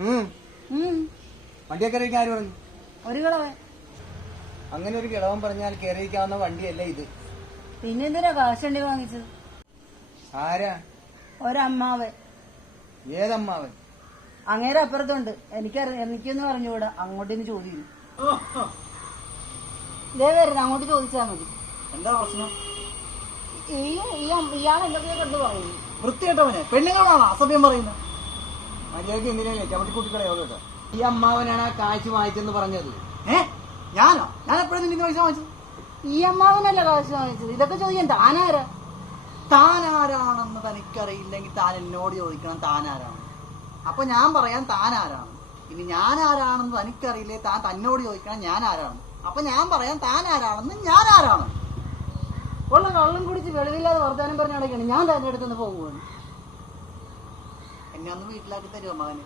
ഉം. ഉം. വണ്ടിയൊക്കെ കയറിയിരിക്കാൻ ആര് പറഞ്ഞു? ഒരു കിളവൻ. അങ്ങനെ ഒരു കിളവൻ പറഞ്ഞാൽ കയറിയിരിക്കാവുന്ന വണ്ടിയല്ല ഇത്? പിന്നെ എന്തിനാ കാശണ്ടി വാങ്ങിച്ചത്? ആരാ? ഒരമ്മാവൻ. ഏതമ്മാവൻ? അങ്ങേരെ അപ്പുറത്തുണ്ട്. എനിക്കറി എനിക്കൊന്നും അറിഞ്ഞുകൂടാ അങ്ങോട്ടിന്ന് ചോദിക്കുന്നു. ഇതേ വരുന്നത് അങ്ങോട്ട് ചോദിച്ചാൽ മതി. എന്താ പ്രശ്നം? ഈ ഇയാൾ എന്തൊക്കെയോ കണ്ടു പറയുന്നു. വൃത്തികെട്ടവനെ. പെണ്ണുങ്ങളാണോ അസഭ്യം പറയുന്നത്? മര്യാദയ്ക്ക് എന്തിനാ ചവിട്ടിക്കുട്ടികളെ കേട്ടോ ഈ അമ്മാവനാണ് ആ കാശ് വാങ്ങിച്ചെന്ന് പറഞ്ഞത്. ഏ? ഞാനോ? ഞാൻ എപ്പോഴും നിന്റെ പൈസ വാങ്ങിച്ചത്? ഈ അമ്മാവനല്ല കാശ് വാങ്ങിച്ചത്? ഇതൊക്കെ ചോദിക്കാൻ താനാരാ? താനാരാണെന്ന് തനിക്കറിയില്ലെങ്കിൽ താൻ എന്നോട് ചോദിക്കണം താനാരാണ് അപ്പൊ ഞാൻ പറയാൻ താനാരാണ്. ഇനി ഞാൻ ആരാണെന്ന് തനിക്കറിയില്ലേ താൻ തന്നോട് ചോദിക്കണം ഞാൻ ആരാണ് അപ്പൊ ഞാൻ പറയാൻ താൻ ആരാണെന്ന് ഞാൻ ആരാണ് ഉള്ള കള്ളം കുടിച്ച് വെളിവില്ലാതെ വർത്താനം പറഞ്ഞ ഞാൻ തന്നെ അടുത്തുനിന്ന് പോകുവാണ്. എന്നെ ഒന്ന് വീട്ടിലാക്കി തരുമോ മകന്?